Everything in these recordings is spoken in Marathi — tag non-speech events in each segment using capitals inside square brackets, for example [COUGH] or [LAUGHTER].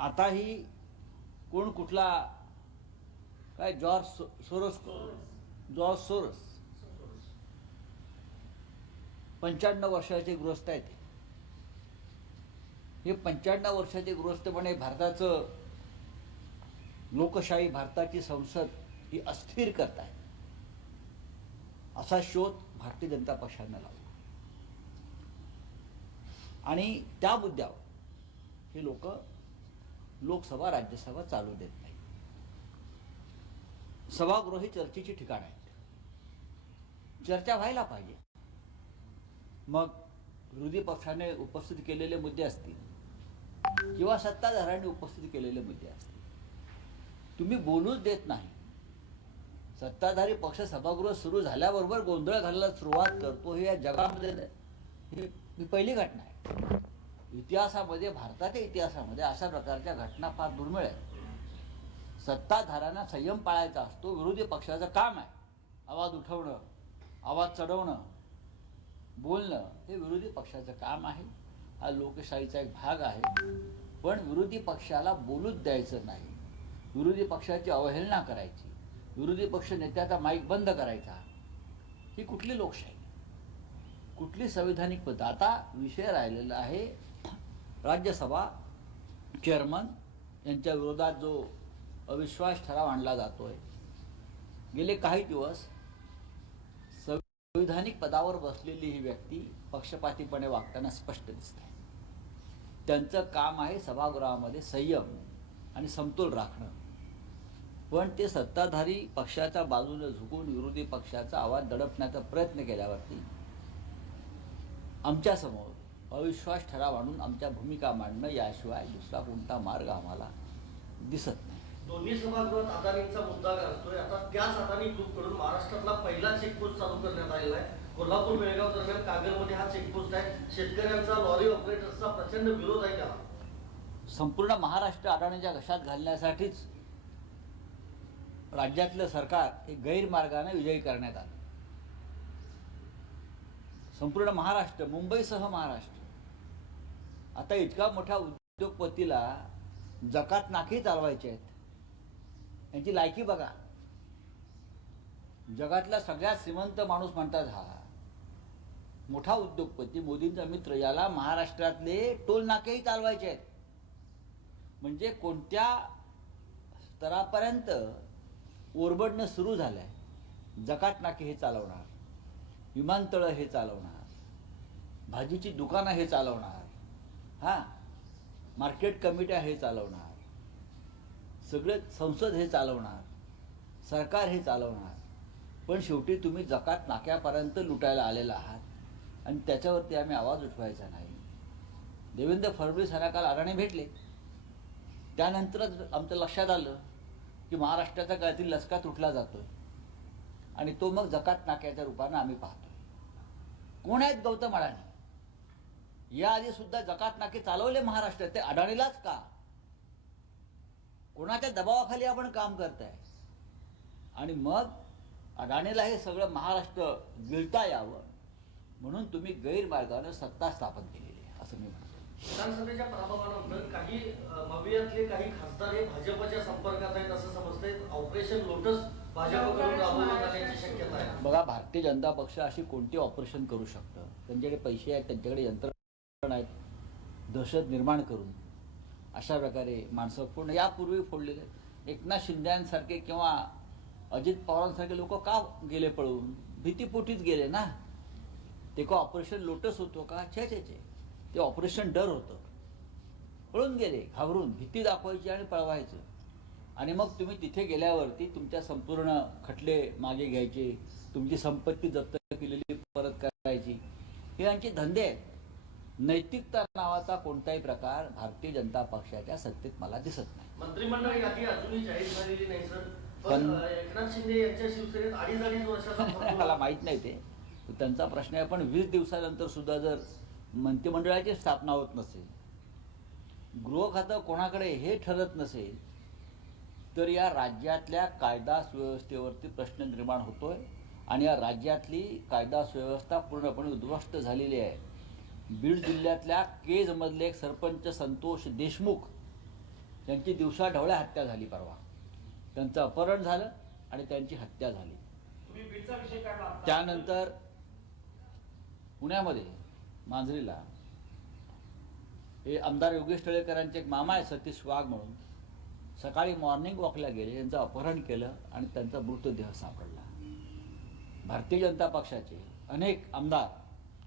आताही कोण कुठला? काय? जॉर्ज सो- जॉर्ज सोरस. पंच्याण्णव वर्षाचे गृहस्थ आहेत हे पंच्याण्णव वर्षाचे गृहस्थपणे भारताचं लोकशाही भारताची संसद ही अस्थिर करताय असा शोध भारतीय जनता पक्षानं लावला. आणि त्या मुद्द्यावर हे लोक लोकसभा राज्यसभा चालू देत नाही सभागृह ही चर्चेची ठिकाण आहेत. चर्चा व्हायला पाहिजे. मग विरोधी पक्षाने उपस्थित केलेले मुद्दे असतील किंवा सत्ताधाऱ्यांनी उपस्थित केलेले मुद्दे असतील. तुम्ही बोलूच देत नाही. सत्ताधारी पक्ष सभागृह सुरू झाल्याबरोबर गोंधळ घालायला सुरुवात करतो हे या जगामध्ये ही पहिली घटना आहे. इतिहासामध्ये भारताच्या इतिहासामध्ये अशा प्रकारच्या घटना फार दुर्मिळ आहेत. सत्ताधाऱ्यांना संयम पाळायचा असतो विरोधी पक्षाचं काम आहे. आवाज उठवणं आवाज चढवणं बोलणं हे विरोधी पक्षाचं काम आहे. हा लोकशाहीचा एक भाग आहे. पण विरोधी पक्षाला बोलूच द्यायचं नाही. विरोधी पक्षाची अवहेलना करायची. विरोधी पक्ष नेत्याचा माईक बंद करायचा. ही कुठली लोकशाही? कुठली संविधानिक पद्धत? आता विषय राहिलेला आहे राज्यसभा चेअरमन यांच्या विरोधात जो अविश्वास ठराव आणला जातो आहे गेले काही दिवस संविधानिक पदावर बसलेली ही व्यक्ती पक्षपातीपणे वागताना स्पष्ट दिसते. त्यांचं काम आहे सभागृहामध्ये संयम आणि समतोल राखणं. पण ते सत्ताधारी पक्षाच्या बाजूने झुकून विरोधी पक्षाचा आवाज दडपण्याचा प्रयत्न केल्यावरती आमच्यासमोर अविश्वास ठराव आणून आमच्या भूमिका मांडणं याशिवाय दुसरा कोणता मार्ग आम्हाला दिसत नाही. दोन्ही सभागृहात अदानींचा मुद्दा गाजतोय आता त्याच अदानी ग्रुपकडून महाराष्ट्रातला पहिला चेकपोस्ट चालू करण्यात आलेला आहे. कोल्हापूर बेळगाव दरम्यान कागलमध्ये हा चेकपोस्ट आहे. शेतकऱ्यांचा लॉरी ऑपरेटर्सचा प्रचंड विरोध आहे त्याला. संपूर्ण महाराष्ट्र अडाणीच्या घशात घालण्यासाठीच राज्यातलं सरकार हे गैरमार्गाने विजयी करण्यात आलं. संपूर्ण महाराष्ट्र मुंबईसह महाराष्ट्र. आता इतका मोठ्या उद्योगपतीला जकात नाके चालवायचे आहेत. यांची लायकी बघा. जगातला सगळ्यात श्रीमंत माणूस म्हणतात हा. मोठा उद्योगपती मोदींचा मित्र याला महाराष्ट्रातले टोल नाकेही चालवायचे आहेत. म्हणजे कोणत्या स्तरापर्यंत ओरबडणं सुरू झालंय जकात नाके हे चालवणार विमानतळं हे चालवणार भाजीची दुकानं हे चालवणार हां मार्केट कमिट्या हे चालवणार. सगळे संसद हे चालवणार. सरकार हे चालवणार. पण शेवटी तुम्ही जकात नाक्यापर्यंत लुटायला आलेला आहात आणि त्याच्यावरती आम्ही आवाज उठवायचा नाही. देवेंद्र फडणवीस यांना काल अडाणी भेटले. त्यानंतरच आमचं लक्षात आलं की महाराष्ट्राच्या गळ्यातील लसका तुटला जातोय. आणि तो मग जकात नाक्याच्या रूपानं आम्ही पाहतोय. कोण आहेत गौतम अडाणी? याआधी सुद्धा जकात नाके चालवले महाराष्ट्रात ते अडाणीलाच का? कोणाच्या दबावाखाली आपण काम करताय? आणि मग अडाणीला हे सगळं महाराष्ट्र गिळता यावं म्हणून तुम्ही गैरमार्गानं सत्ता स्थापन केलेली आहे असं मी म्हणतो. विधानसभेच्या पराभवानंतर काही मवियातले काही खासदार हे भाजपच्या संपर्कात आहेत असं समजतंय. ऑपरेशन लोटस भाजपकडून राबवलं जाण्याची शक्यता आहे. बघा भारतीय जनता पक्ष अशी कोणती ऑपरेशन करू शकतं? त्यांच्याकडे पैसे आहेत त्यांच्याकडे यंत्रणा आहेत. दहशत निर्माण करून अशा प्रकारे माणसं पूर्ण यापूर्वी फोडलेले एकनाथ शिंद्यांसारखे किंवा अजित पवारांसारखे लोक का गेले पळून? भीतीपोटीच गेले ना? ते का ऑपरेशन लोटस होतो का? छे छे छे. ते ऑपरेशन डर होतं. पळून गेले घाबरून भीती दाखवायची आणि पळवायचं. आणि मग तुम्ही तिथे गेल्यावरती तुमच्या संपूर्ण खटले मागे घ्यायचे तुमची संपत्ती जप्त केलेली परत करायची. हे यांचे धंदे आहेत. नैतिकता नावाचा कोणताही प्रकार भारतीय जनता पक्षाच्या सत्तेत मला दिसत नाही. मंत्रिमंडळ यादी अजूनही जाहीर झालेली नाही सर. पण एकनाथ शिंदे यांच्या शिवसेनेत अडीच अडीच वर्षाचा [LAUGHS] मला माहीत नाही ते. त्यांचा प्रश्न आहे पण वीस दिवसानंतर सुद्धा जर मंत्रिमंडळाची स्थापना होत नसेल गृह खातं कोणाकडे हे ठरत नसेल तर या राज्यातल्या कायदा सुव्यवस्थेवरती प्रश्न निर्माण होतोय आणि या राज्यातली कायदा सुव्यवस्था पूर्णपणे उद्ध्वस्त झालेली आहे. बीड जिल्ह्यातल्या केजमधले एक सरपंच संतोष देशमुख त्यांची दिवसा ढवळ्या हत्या झाली परवा. त्यांचं अपहरण झालं आणि त्यांची हत्या झाली. त्यानंतर पुण्यामध्ये मांजरीला हे आमदार योगेश टिळेकरांचे एक मामा आहे सतीश वाघ म्हणून सकाळी मॉर्निंग वॉकला गेले त्यांचं अपहरण केलं आणि त्यांचा मृतदेह सापडला. भारतीय जनता पक्षाचे अनेक आमदार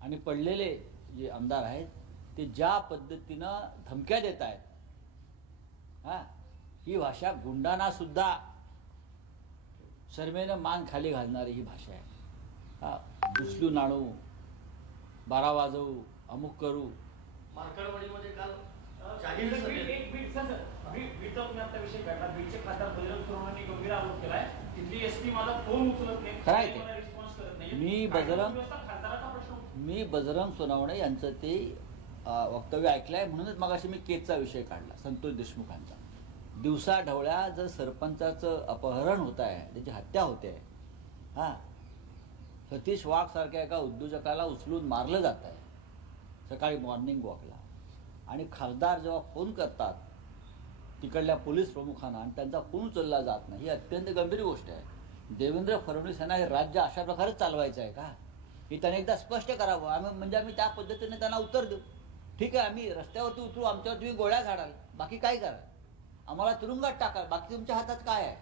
आणि पडलेले जे आमदार आहेत ते ज्या पद्धतीनं धमक्या देत आहेत हा ही भाषा गुंडांना सुद्धा शर्मेनं मान खाली घालणारी ही भाषा आहे. हा उचलून आणू बारा वाजवू अमुक करू. मार्कडवाडीमध्ये काल मी बजरंग- सुव्यवस्था खासदाराचा प्रश्न उठतो. मी बजरंग सोनावणे यांचं ते वक्तव्य ऐकलं आहे म्हणूनच मगाशी मी केसचा विषय काढला संतोष देशमुखांचा. दिवसा ढवळ्या जर सरपंचाचं अपहरण होत आहे त्याची हत्या होते आहे हा सतीश वाघ सारख्या एका उद्योजकाला उचलून मारलं जात आहे सकाळी मॉर्निंग वॉकला आणि खासदार जेव्हा फोन करतात तिकडल्या पोलीस प्रमुखांना आणि त्यांचा फोन उचलला जात नाही ही अत्यंत गंभीर गोष्ट आहे. देवेंद्र फडणवीस यांना हे राज्य अशा प्रकारे चालवायचं आहे का? हे त्याने एकदा स्पष्ट करावं. आम्ही म्हणजे आम्ही त्या पद्धतीने त्यांना उत्तर देऊ. ठीक आहे आम्ही रस्त्यावरती उतरू आमच्यावर तुम्ही गोळ्या झाडाल. बाकी काय करा? आम्हाला तुरुंगात टाका बाकी तुमच्या हातात काय आहे?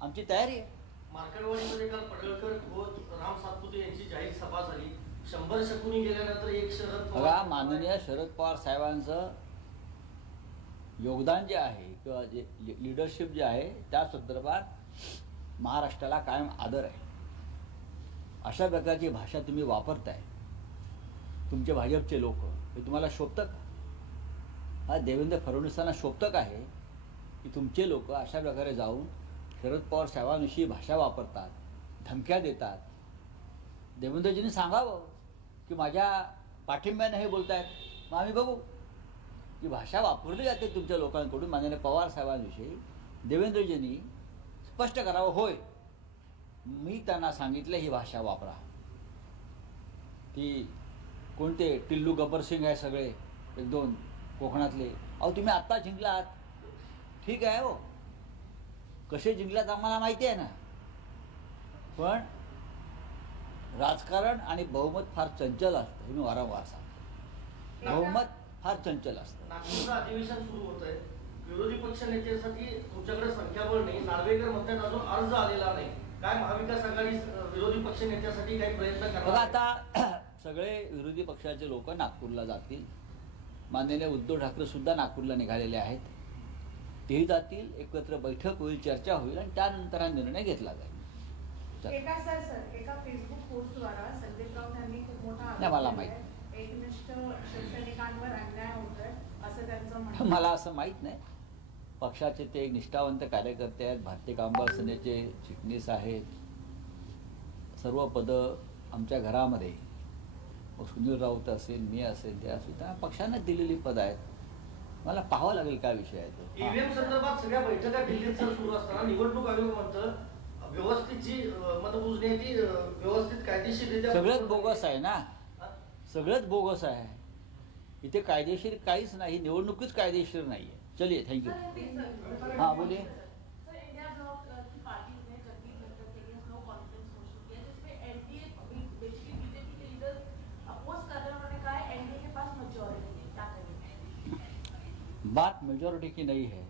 आमची तयारी आहे. मार्कडवाडीमध्ये काल पडळकर खोत राम सातपुते यांची जाहीर सभा झाली. शंभर शकुनी गेल्यानंतर एक शरद बघा माननीय शरद पवार साहेबांचं योगदान जे आहे किंवा जे लिडरशिप जे आहे त्या संदर्भात महाराष्ट्राला कायम आदर आहे. अशा प्रकारची भाषा तुम्ही वापरताय. तुमचे भाजपचे लोक हे तुम्हाला शोभतं का? हा देवेंद्र फडणवीसांना शोभतं का आहे की तुमचे लोक अशा प्रकारे जाऊन शरद पवार साहेबांविषयी भाषा वापरतात धमक्या देतात. देवेंद्रजींनी सांगावं की माझ्या पाठिंब्यानं हे बोलतायत. मग आम्ही बघू. की भाषा वापरली जाते तुमच्या लोकांकडून माननीय पवार साहेबांविषयी. देवेंद्रजींनी स्पष्ट करावं होय. मी त्यांना सांगितलं ही भाषा वापरा. ती कोणते? टिल्लू गब्बर सिंग आहे सगळे एक दोन कोकणातले. अहो तुम्ही आत्ता जिंकलात. ठीक आहे हो. कसे जिंकलात आम्हाला माहिती आहे ना. पण राजकारण आणि बहुमत फार चंचल असतं. हे मी वारंवार सांगतो. बहुमत फार चंचल असतं. नागपूरचं अधिवेशन सुरू होत आहे विरोधी पक्ष नेत्यासाठी तुमच्याकडे संख्याबळ नाही. नार्वेकर म्हणतात अजून अर्ज आलेला नाही. काय महाविकास आघाडी अं, विरोधी पक्ष नेत्यासाठी काही प्रयत्न आता [CLEARS THROAT] सगळे विरोधी पक्षाचे लोक नागपूरला जातील माननीय उद्धव ठाकरे सुद्धा नागपूरला निघालेले आहेत तेही जातील एकत्र बैठक होईल चर्चा होईल आणि त्यानंतर हा निर्णय घेतला जाईल चल. एका सर सर एका फेसबुक पोस्टद्वारा संदीप राऊत यांनी खूप मोठा आरोप नाही, मला. माहीत. एकनिष्ठ शिवसैनिकांवर अन्याय होतोय असं त्यांचं म्हणणं मला असं माहीत नाही पक्षाचे ते एक निष्ठावंत कार्यकर्ते आहेत. भारतीय कामगार सेनेचे चिटणीस आहेत. सर्व पदं आमच्या घरामध्ये. सुनील राऊत असेल मी असेल ते असेल त्या पक्षाने दिलेली पदं आहेत. मला पाहावं लागेल काय विषय आहे तो. ईव्हीएम संदर्भात सगळ्या बैठका दिल्लीत सर सुरू असताना निवडणूक आयोग म्हणतं व्यवस्थित जी मतमोजणी आहे ती अं, व्यवस्थित कायदेशीररित्या सगळंच बोगस आहे ना? सगळंच बोगस आहे. इथे कायदेशीर काहीच नाही. निवडणुकीच कायदेशीर नाही आहे चलिए थँक्यू हाँ, बोलिए। सर इंडिया ब्लॉक की पार्टी ने जगदीप धनखड़ के लिए नो कॉन्फ्रेंस घोषित किया जिसमें एनडीए बेसिकली बीजेपी के लीडर अपोज कर रहे हैं उन्होंने कहा है एनडीए के पास मेजोरिटी है। क्या करेंगे बात मेजोरिटी की नहीं है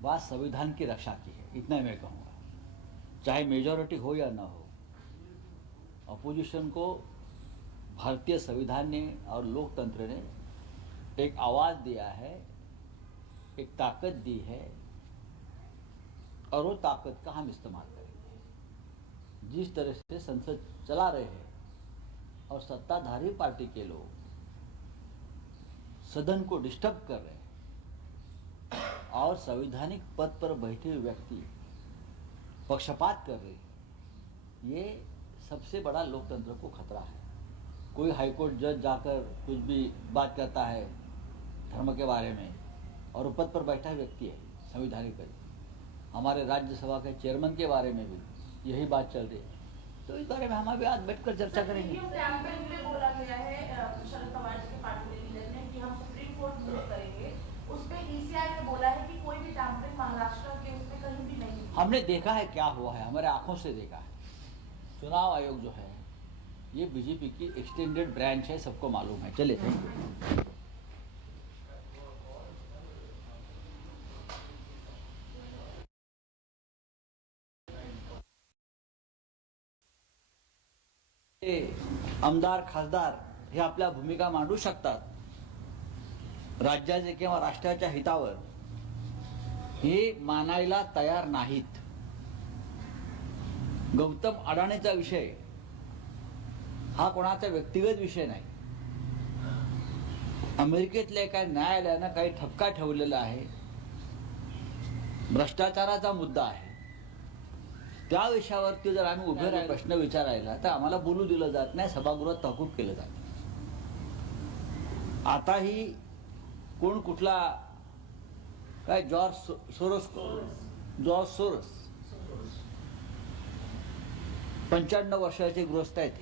बात संविधान की रक्षा की है इतना मैं कहूँगा। चाहे मेजोरिटी हो या ना हो अपोजिशन को भारतीय संविधान ने और लोकतंत्र ने एक आवाज़ दिया है एक ताकत दी है और वो ताकत का हम इस्तेमाल करेंगे। जिस तरह से संसद चला रहे हैं और सत्ताधारी पार्टी के लोग सदन को डिस्टर्ब कर रहे हैं और संवैधानिक पद पर बैठे हुए व्यक्ति पक्षपात कर रहे हैं, ये सबसे बड़ा लोकतंत्र को खतरा है। कोई हाईकोर्ट जज जाकर कुछ भी बात करता है धर्म के बारे में और पद पर बैठा व्यक्ति है संविधानिक पद हमारे राज्यसभा के चेयरमैन के बारे में भी यही बात चल रही है। तो इस बारे में हम अभी आज बैठकर चर्चा करेंगे। ईवीएम टैंपरिंग में बोला गया है शरद पवार पार्टी ने कि हम सुप्रीम कोर्ट करेंगे उस पे ईसीआई ने बोला है कि टैंपरिंग महाराष्ट्र के उसमें कहीं भी नहीं हमने देखा है क्या हुआ है हमारे आँखों से देखा है। चुनाव आयोग जो है ये बीजेपी की एक्सटेंडेड ब्रांच है सबको मालूम है। चले थैंक यू ते आमदार खासदार हे आपल्या भूमिका मांडू शकतात. राज्याचे किंवा राष्ट्राच्या हितावर हे मानायला तयार नाहीत. गौतम अडाणीचा विषय हा कोणाचा व्यक्तिगत विषय नाही. अमेरिकेतल्या एका न्यायालयानं काही ठपका ठेवलेला आहे. भ्रष्टाचाराचा मुद्दा आहे. त्या विषयावरती जर आम्ही उभे राहून प्रश्न विचारायला तर आम्हाला बोलू दिलं जात नाही सभागृहात तहकूब केलं जात आताही कोण कुठला काय जॉर्ज सोरोस जॉर्ज सोरस. पंच्याण्णव वर्षाचे गृहस्थ आहेत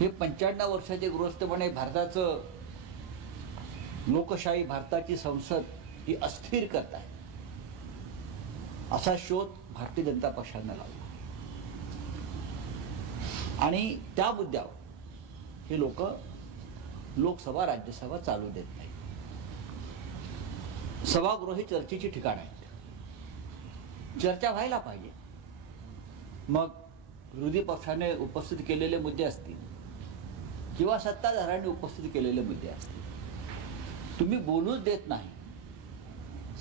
हे पंच्याण्णव वर्षाचे गृहस्थ म्हणे भारताचं लोकशाही भारताची संसद ही अस्थिर करत आहे असा शोध भारतीय जनता पक्षानं लावला. आणि त्या मुद्द्यावर हे लोक लोकसभा राज्यसभा चालू देत नाही सभागृह ही चर्चेची ठिकाण आहेत. चर्चा व्हायला पाहिजे. मग विरोधी पक्षाने उपस्थित केलेले मुद्दे असतील किंवा सत्ताधाऱ्यांनी उपस्थित केलेले मुद्दे असतील. तुम्ही बोलूच देत नाही.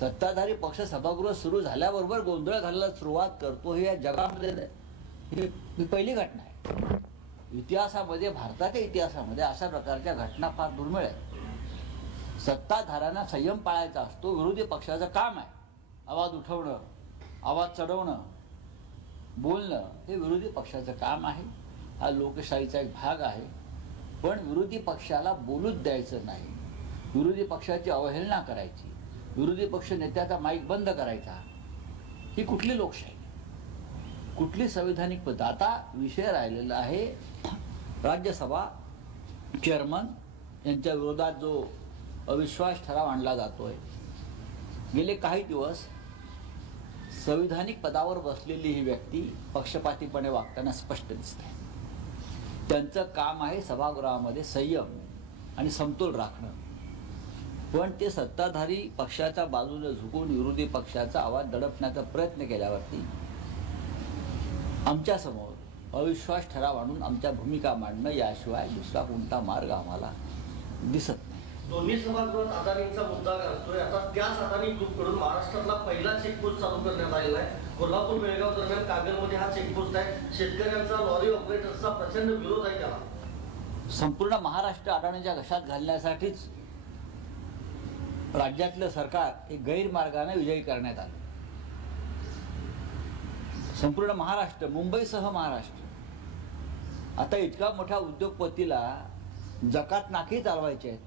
सत्ताधारी पक्ष सभागृह सुरू झाल्याबरोबर गोंधळ घालायला सुरुवात करतो हे या जगामध्ये. ही ही पहिली घटना आहे. इतिहासामध्ये भारताच्या इतिहासामध्ये अशा प्रकारच्या घटना फार दुर्मिळ आहेत. सत्ताधाऱ्यांना संयम पाळायचा असतो विरोधी पक्षाचं काम आहे. आवाज उठवणं आवाज चढवणं बोलणं हे विरोधी पक्षाचं काम आहे. हा लोकशाहीचा एक भाग आहे. पण विरोधी पक्षाला बोलूच द्यायचं नाही. विरोधी पक्षाची अवहेलना करायची. विरोधी पक्ष नेत्याचा माईक बंद करायचा ही कुठली लोकशाही? कुठली संविधानिक पद आता विषय राहिलेला आहे राज्यसभा चेअरमन यांच्या विरोधात जो अविश्वास ठराव आणला जातोय गेले काही दिवस संविधानिक पदावर बसलेली ही व्यक्ती पक्षपातीपणे वागताना स्पष्ट दिसते त्यांचं काम आहे सभागृहामध्ये संयम आणि समतोल राखणं. पण ते सत्ताधारी पक्षाच्या बाजूने झुकून विरोधी पक्षाचा आवाज दडपण्याचा प्रयत्न केल्यावरती आमच्यासमोर अविश्वास ठराव आणून आमच्या भूमिका मांडणं याशिवाय दुसरा कोणता मार्ग आम्हाला दिसत नाही. दोन्ही सभागृहात अदानींचा मुद्दा गाजतोय आता त्याच अदानी ग्रुपकडून महाराष्ट्रातला पहिला चेकपोस्ट चालू करण्यात आलेला आहे. कोल्हापूर बेळगाव दरम्यान कागलमध्ये हा चेकपोस्ट आहे. शेतकऱ्यांचा लॉरी ऑपरेटर्सचा प्रचंड विरोध आहे त्याला. संपूर्ण महाराष्ट्र अडाणीच्या घशात घालण्यासाठीच राज्यातलं सरकार हे गैरमार्गाने विजयी करण्यात आलं. संपूर्ण महाराष्ट्र मुंबईसह महाराष्ट्र. आता इतका मोठ्या उद्योगपतीला जकात नाकी चालवायचे आहेत.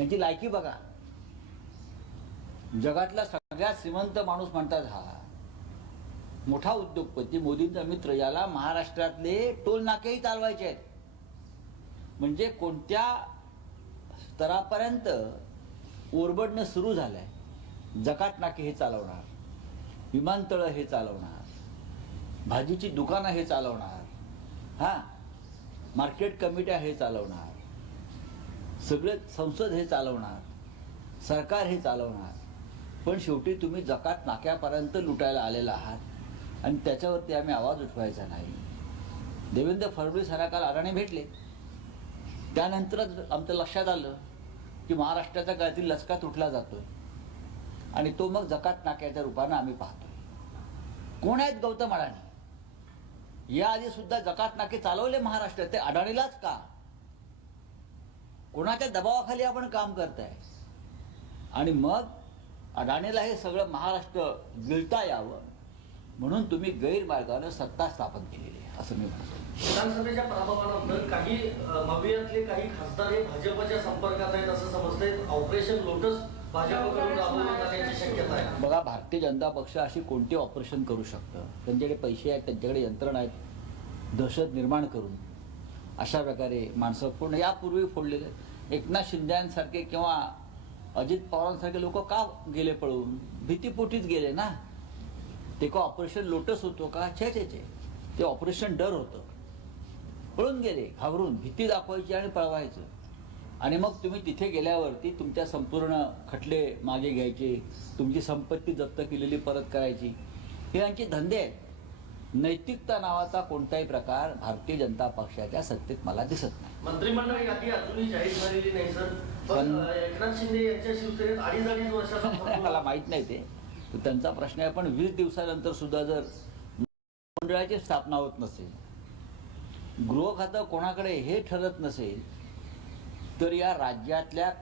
यांची लायकी बघा. जगातला सगळ्यात श्रीमंत माणूस म्हणतात हा. मोठा उद्योगपती मोदींचा मित्र याला महाराष्ट्रातले टोल नाकेही चालवायचे आहेत. म्हणजे कोणत्या स्तरापर्यंत ओरबडणं सुरू झालं आहे जकात नाके हे चालवणार. विमानतळं हे चालवणार. भाजीची दुकानं हे चालवणार. हां? मार्केट कमिट्या हे चालवणार. सगळे संसद हे चालवणार. सरकार हे चालवणार. पण शेवटी तुम्ही जकात नाक्यापर्यंत लुटायला आलेला आहात आणि त्याच्यावरती आम्ही आवाज उठवायचा नाही. देवेंद्र फडणवीस यांना काल अडाणे भेटले. त्यानंतरच आमचं लक्षात आलं. की महाराष्ट्राच्या गळ्यातील लचका तुटला जातोय. आणि तो मग जकात नाक्याच्या रूपानं आम्ही पाहतोय. कोण आहेत गौतम अडाणी? याआधी सुद्धा जकात नाके चालवले महाराष्ट्र ते अडाणीलाच का? कोणाच्या दबावाखाली आपण काम करताय? आणि मग अडाणीला हे सगळं महाराष्ट्र गिळता यावं म्हणून तुम्ही गैरमार्गानं सत्ता स्थापन केलेली आहे असं मी म्हणतो. विधानसभेच्या पराभवानंतर काही मवियातले काही खासदार हे भाजपच्या संपर्कात आहेत असं समजतंय. ऑपरेशन लोटस भाजपकडून राबवण्यात जाण्याची शक्यता आहे. बघा भारतीय जनता पक्ष अशी कोणती ऑपरेशन करू शकतं? त्यांच्याकडे पैसे आहेत त्यांच्याकडे यंत्रणा आहेत. दहशत निर्माण करून अशा प्रकारे माणसं पूर्ण यापूर्वी फोडलेले. आहेत. एकनाथ शिंद्यांसारखे किंवा अजित पवारांसारखे लोक का गेले पळून? भीतीपोटीच गेले ना? ते का ऑपरेशन लोटस होतो का? छे छे छे. ते ऑपरेशन डर होतं. पळून गेले घाबरून भीती दाखवायची आणि पळवायचं. आणि मग तुम्ही तिथे गेल्यावरती तुमच्या संपूर्ण खटले मागे घ्यायचे तुमची संपत्ती जप्त केलेली परत करायची. हे यांचे धंदे आहेत. नैतिकता नावाचा कोणताही प्रकार भारतीय जनता पक्षाच्या सत्तेत मला दिसत नाही. मंत्रिमंडळ यादी अजूनही जाहीर झालेली नाही सर. पण एकनाथ शिंदे यांच्या शिवसेनेत अडीच अडीच वर्षाचा [LAUGHS] मला माहीत नाही ते. त्यांचा प्रश्न आहे पण वीस दिवसानंतर सुद्धा जर मंडळाची स्थापना होत नसेल गृह खातं कोणाकडे हे ठरत नसेल तर या राज्यातल्या